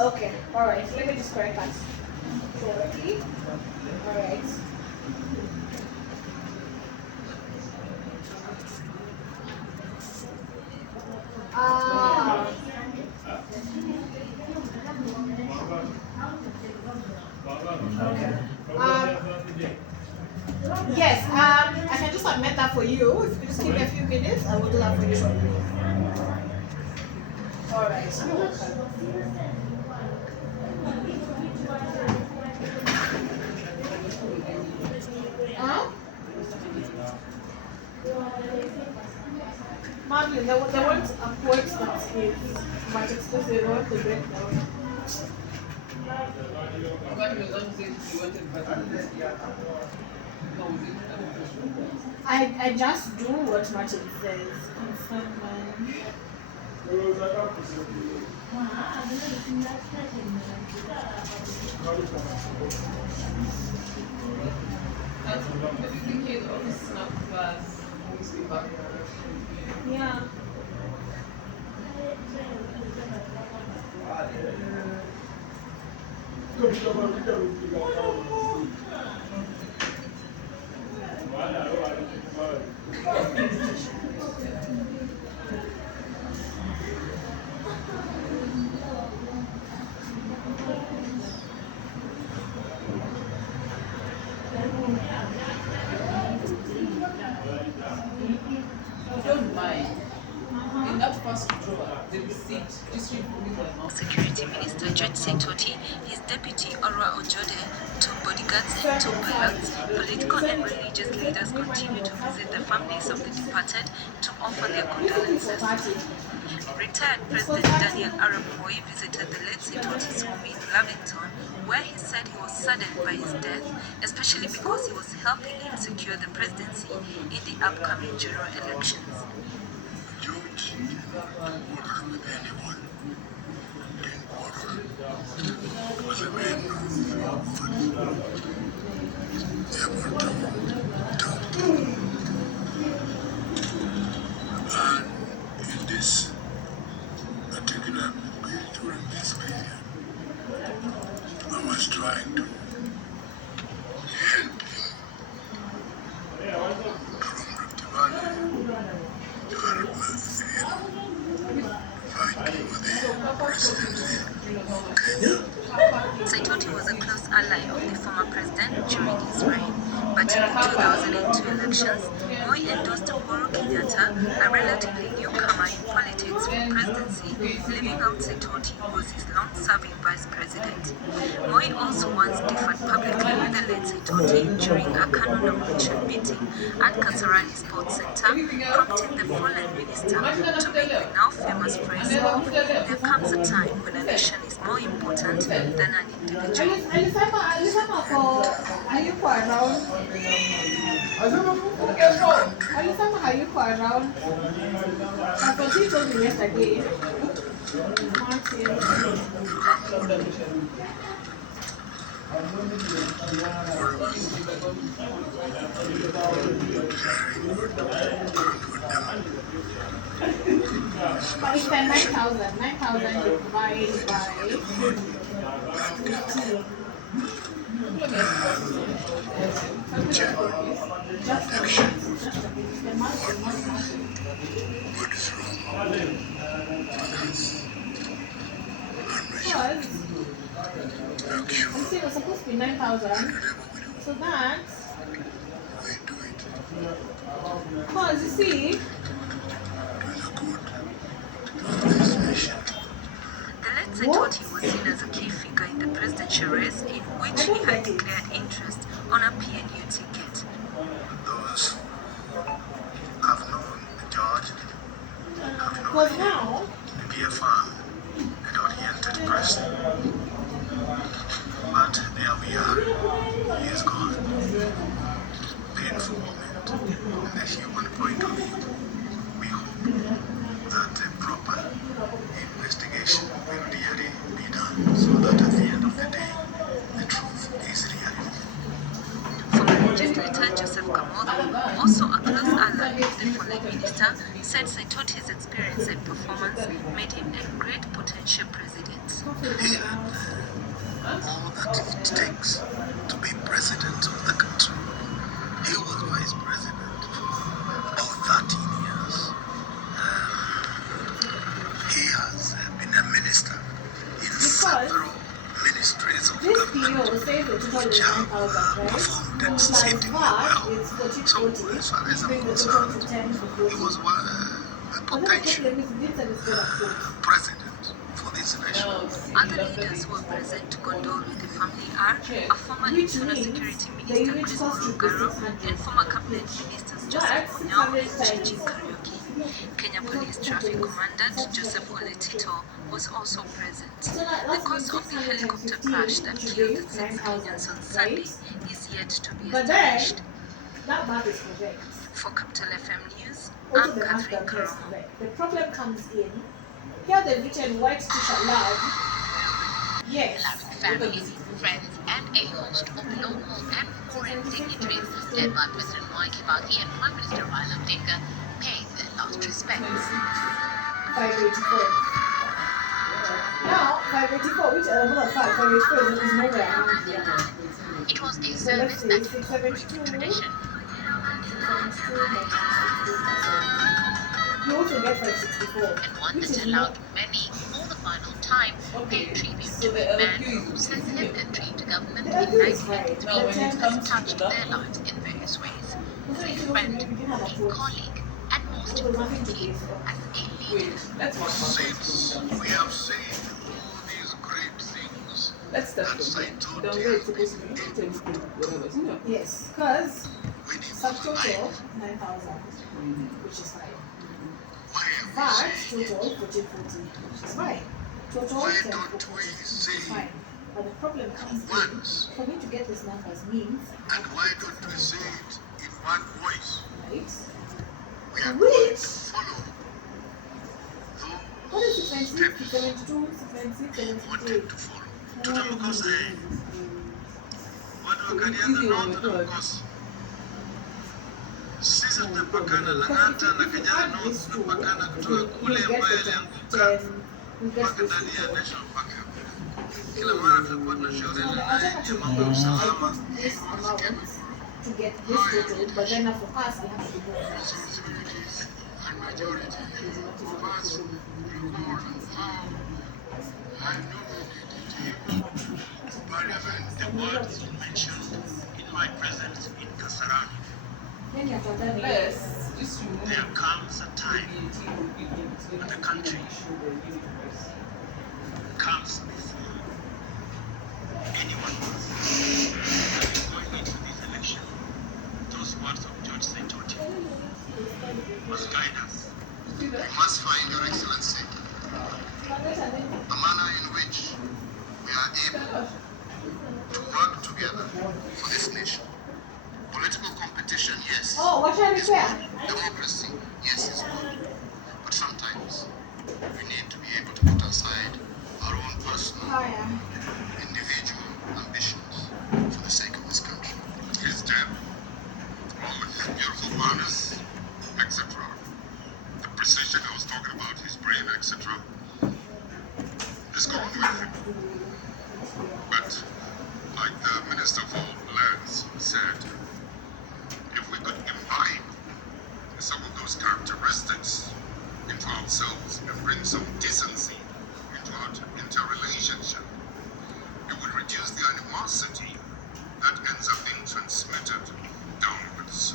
Okay, alright, let me just correct that. 40. Alright. Yes, I can just submit that for you. If you just give me a few minutes, I will do that for you shortly. Alright. Marvin, there weren't a quote that is much exclusive. They want to break down. I just do what Martin says. Yeah. Security Minister Judge Saitoti, his deputy Ora Ojode, two bodyguards and two pilots, political and religious leaders continue to visit the families of the departed to offer their condolences. Retired President Daniel Arap Moi visited the late Saitoti's home in Lavington, where he said he was saddened by his death, especially because he was helping him secure the presidency in the upcoming general elections. George did not quarrel with anyone. Didn't quarrel. He was a man of funny. Never talked. And in this particular period, during this period, I was trying to help him from Rift Valley. Saitoti was a close ally of the former president during his reign, but in the 2002 elections, Moi endorsed Uhuru Kenyatta, a relatively newcomer in politics for presidency, leaving out Saitoti, who was his long-serving vice president. Moi also once differed publicly with the late Saitoti during a Kanu nomination meeting at Kasarani Sports Center, prompting the fallen minister to make the now famous phrase of, "There comes a time when a nation is more important than an individual." Hayuko around. Alisema hayuko around. That's what he told me yesterday. Martin. But it's 9,000. 9,000 divided by 15. What is wrong? Because it was supposed to be 9,000. So that's. Because you see. The late Saitoti was seen as a key figure in the presidential race in which he had declared interest on a PNU ticket. Those who have known George have known Now, to be a fan, an oriented person. But there we are. He is gone. Painful moment in the human point of view. We hope that a proper investigation will really be done so that at the end of the day, the truth is realized. Former legislator Joseph Kamodo, also a close ally of the fallen minister, said Saitoti's experience and performance performance made him a great potential president. He had all that it takes to be president of the country. He was vice president for 13 years. He has been a minister in several ministries of government which have performed exceedingly well. So, as far as I'm concerned, he was a potential president for this nation. Other leaders who were present to condole with the family are a former National Security Minister Chris Morogaro and former Cabinet Ministers Joseph Onyao and Gigi Kariuki. Kenya Police Traffic Commandant Joseph Oletito was also present. The cause of the helicopter crash that killed 6 Kenyans on Sunday is yet to be established. For Capital FM News, I'm Catherine Karomo. The problem comes in. Here they've written white t-shirt love. Yes. Loving families, friends, and a host of local and foreign dignitaries led by President Moi and Prime Minister Raila Odinga paid their last respects. 584. Now, 584, which number of 584 is nowhere around here. It was a service that incorporated tradition. You also get 564. And one that allowed many, for the final time, pay tribute to a man whose sensitive entry into government in 1993 has touched their lives in various ways. As a friend, a colleague, and most importantly, as a leader. Since we have seen all these great things that Saitoti did, Yes, because when he was subtotal alive, 9,000, which is fine. why have VAT we total 1440, which is fine. Total Why 1040, don't we which is say fine. But the problem comes in, once? for me to get these numbers means, And why don't we say it in one voice? right? We are going Which, to follow what is those 696, steps 672, 696, he 768? wanted to follow. Tunamkosa yeye. Watu wakalianza nao tunamkosa. Sisi tunapakana Lang'ata na Kajiado North, tunapakana kutoka kule ambaye alianguka mpaka ndani ya National Park. Kila mara tunakuwa tunashauriana naye juu ya mambo ya usalama. This amount to get this total, but then for us, we have to do more. Responsibilities and majority of us recall how I nominated him to Parliament. The words he mentioned in my presence in Kasarani. Then you have to tell me, There comes a time when the country comes before anyone else. Going into this election, those words of George Saitoti must guide us. We must find, Your Excellency, a manner in which we are able to work together for this nation. Political competition, yes, oh, what shall we is say? good. Democracy, yes, is good. But sometimes we need to be able to put aside our own personal, individual ambitions for the sake of this country. His death, all his beautiful manners, etc. The precision I was talking about, his brain, etc. is gone with him. But like the Minister for Lands said, if we could imbibe some of those characteristics into ourselves and bring some decency into our interrelationship, it would reduce the animosity that ends up being transmitted downwards.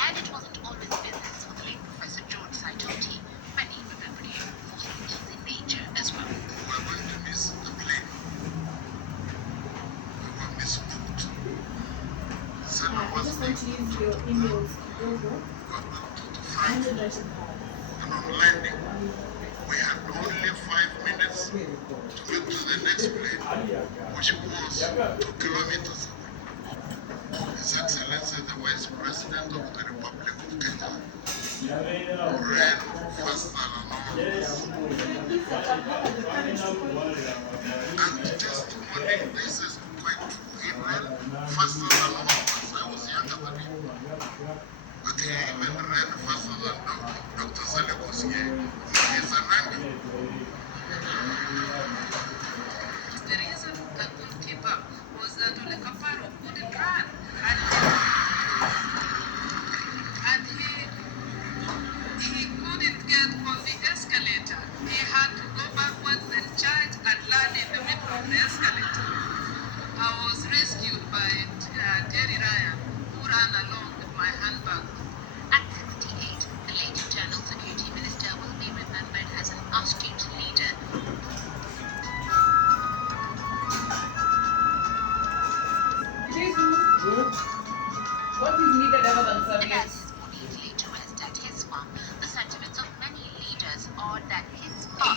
And it wasn't always business for the late Professor George Saitoti. Many remembered him for his easy nature as well. We are going to miss the plane. We were misbooked. Some I of us just want to use your emails to go were booked to and Friday. the Russian card. And on landing, we had only 5 minutes to get to the next plane, which was 2 kilometers away. His Excellency, the Vice President of the Republic of Kenya, ran faster than all of us. And testimony, this is quite true. He ran faster than all of us. I was younger than him. But he even ran faster than Dr. Zele was here. He's a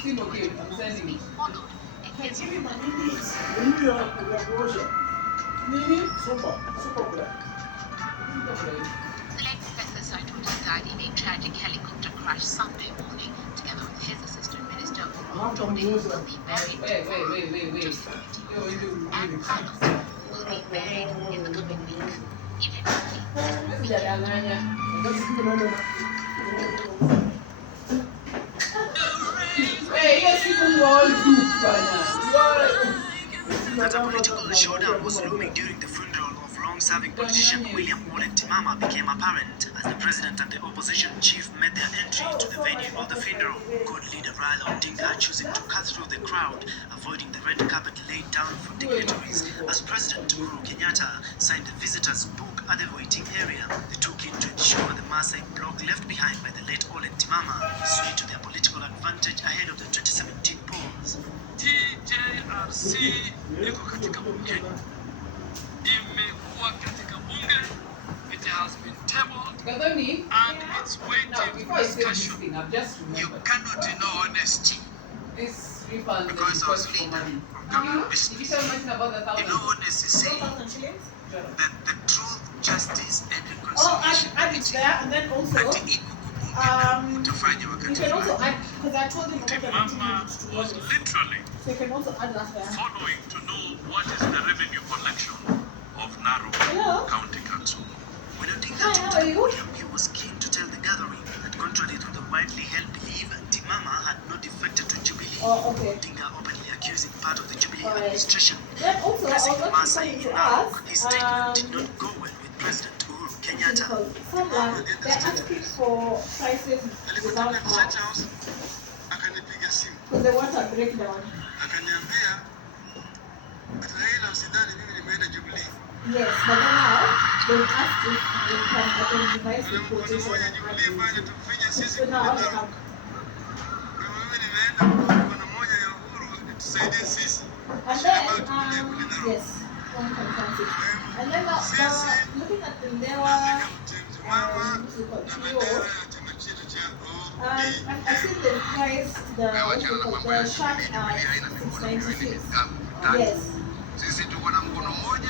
be followed in his Professor Saitoti died in a tragic helicopter crash Sunday morning, together with his assistant minister, Dodi, will be buried tomorrow. And Amos will be buried in the coming week. That a political showdown was looming during the funeral of long-serving politician William Timama became apparent as the president and the opposition chief made their entry to the venue of the funeral. Good leader Raila Odinga choosing to cut through the crowd, avoiding the red carpet laid down for dignitaries. As President Uhuru Kenyatta signed the visitors' book at the waiting area, they took it to ensure the Maasai bloc left behind by the late Timama swayed to their political advantage ahead of the 2017 polls. TJRC iko katika bunge, imekuwa katika bunge, it has been tabled and it's waiting for discussion. You cannot know honesty because I was leader from government business. You know honesty saying that the truth, justice and reconciliation and then also you can also add, because I told him Timama was literally so you can also add that there. following to know what is the revenue collection of Narok County Council. When Odinga talked to William, he was keen to tell the gathering that contrary to the widely held belief, Timama had not defected to Jubilee. Odinga openly accusing part of the Jubilee administration. Pressing the Maasai in Narok, his statement did not go well with President Uhuru Kenyatta. They're asking for prices without price. Akanipiga simu. Because they want a breakdown. Akaniambia Raila usidhani mimi nimeenda Jubilee. Yes, but then now they asked if they can devise the quotation. Jubilee bado tufinya sisi So now they kama have. mimi nimeenda kuna moja ya Uhuru tusaidie sisi. And then, yes, one confirms it. And then looking at the lower, I see the price, the shirt at 696. Yes. Sisi tuko na mkono mmoja,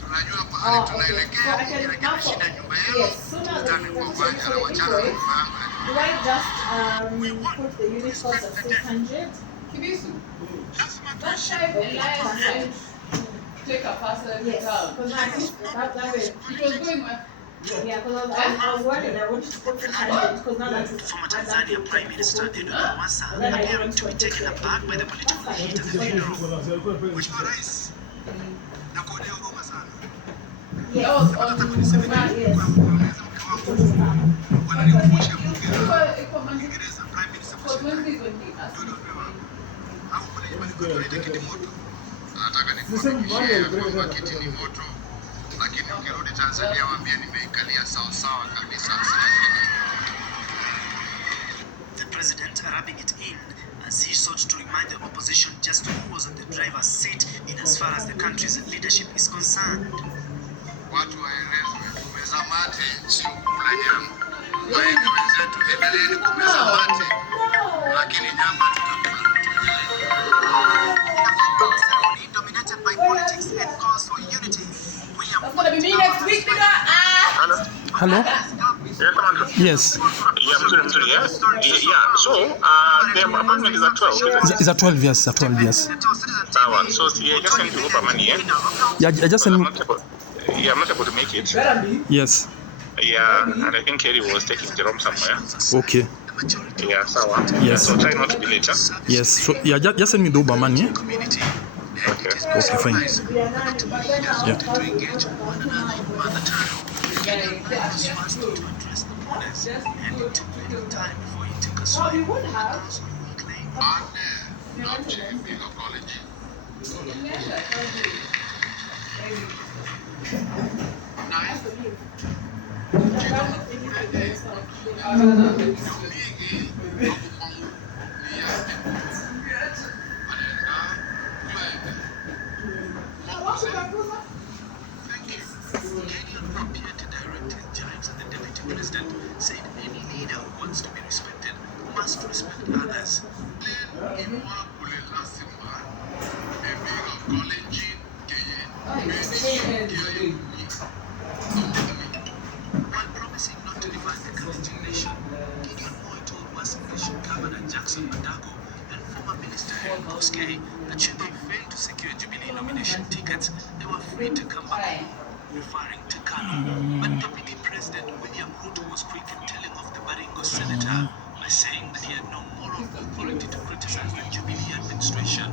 tunajua pahali tunaelekea, kile kinashinda nyumba yenu. Tutani kwa uwanja na wachana na kupanga. Do I just put the unit cost at 600? That time Elias said take a parcel Yes, down. because that way. It was going well. Yeah, because I was worried I wanted to put 600 because now that Former Tanzania Prime Minister Edward Lowassa appearing to be taken aback by the political heat at the funeral. Mheshimiwa Rais, nakuonea huruma sana. yes. That was on Yes. Wananikumbusha bunge la Iko man. Uingereza, Prime Minister Because Wednesday is when they asked. au kule nyumbani kwetu wanaita kiti moto. Nataka nikuhakikishie ya kwamba kiti ni moto, lakini ukirudi Tanzania waambie nimeikalia sawa sawa kabisa. The president rubbing it in as he sought to remind the opposition just who was on the driver's seat in as far as the country's leadership is concerned. Watu waelezwe kumeza mate sio kula nyama. Wengi wenzetu endeleeni kumeza mate, lakini nyama tutakula. Dominated by politics and calls for unity. William That's gonna be me next week, nigga. Hello? Yes. Yeah, Mzuri, yes. Yeah, so the appointment is at 12. It's at 12 years. At 12 years. Sawa. So yeah, just send you over money, yeah? Yeah, I just sent I'm me. not able to make it. Yes. Yeah, and I think Kerry was taking Jerome somewhere. Okay. Yeah, sawa. Yes. So try not to be late, huh? Yes. So yeah, just send me the Uber money. Okay. Okay, fine. Yeah. to engage one another in mother tongue. This was to address the borders, and it took little time before he took a Well, we swing would at have. those who claimed Not Chivipigo College. Daniel appeared to direct his jibes at the deputy president, said any leader who wants to be respected must respect others. While promising not to divide the Kalenjin nation, Gideon Moi told Western Nation Governor Jackson Madago and former Minister Henry Koskei that should they fail to secure Jubilee nomination tickets, they were free to come back home, referring to Kano. But Deputy President William Ruto was quick in telling off the Baringo senator by saying that he had no moral authority to criticize the Jubilee administration.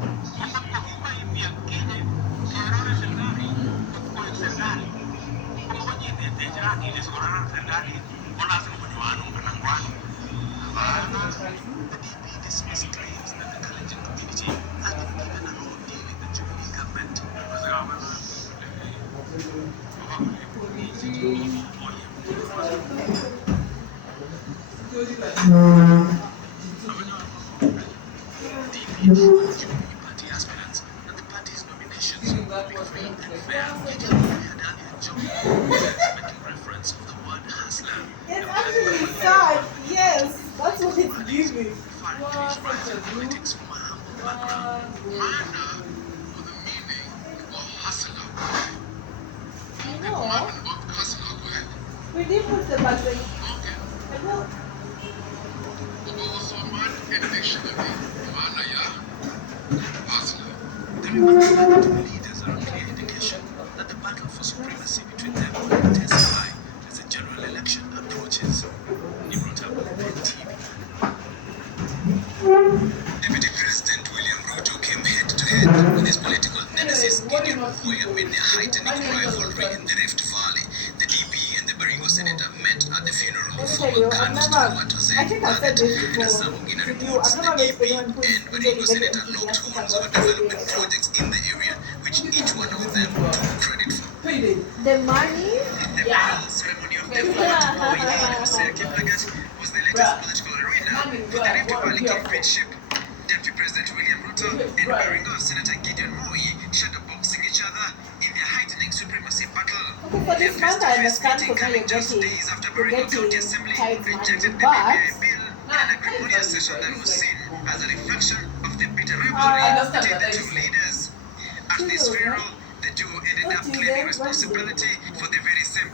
The DP dismissed claims that the Kalenjin community has been given a raw deal in the Jubilee government. DP assured Jubilee party aspirants that the party's nominations will be free and fair. Gideon Moi had earlier joined making reference of the word hustler. It's actually sad. Yes, that's what it's giving. Referring to his rise in politics from a humble background. Mana for the meaning of hustler. I The know. command of hustler go ahead. We didn't put the button. Okay. I know. Also man in dictionary. Mana ya hustler. The remarks of the leaders are a clear indication that the battle for supremacy between them will intensify as the general election approaches. He brought up TV. Deputy President William Ruto came head-to-head with his political nemesis Gideon Moi amid their heightening rivalry in the Rift Valley. The DP and the Baringo senator met at the funeral of former Kanu Watoze target. And as Samugina reports, the DP and Baringo senator locked horns over development projects in the area, which each one of them took credit for. The money? The burial ceremony of the former Moi was the latest political arena for the Rift Valley championship. Deputy President William Ruto and Baringo Senator Gideon Moi shadowboxing each other in their heightening supremacy battle. Okay, for this month I understand Meeting because now coming you're just getting, days after you're Baringo County getting Assembly tight rejected money, the BGV but bill in an acrimonious session that was seen as a reflection of the bitter I rivalry understand between that the two leaders. At this funeral, the duo ended up claiming responsibility for the very same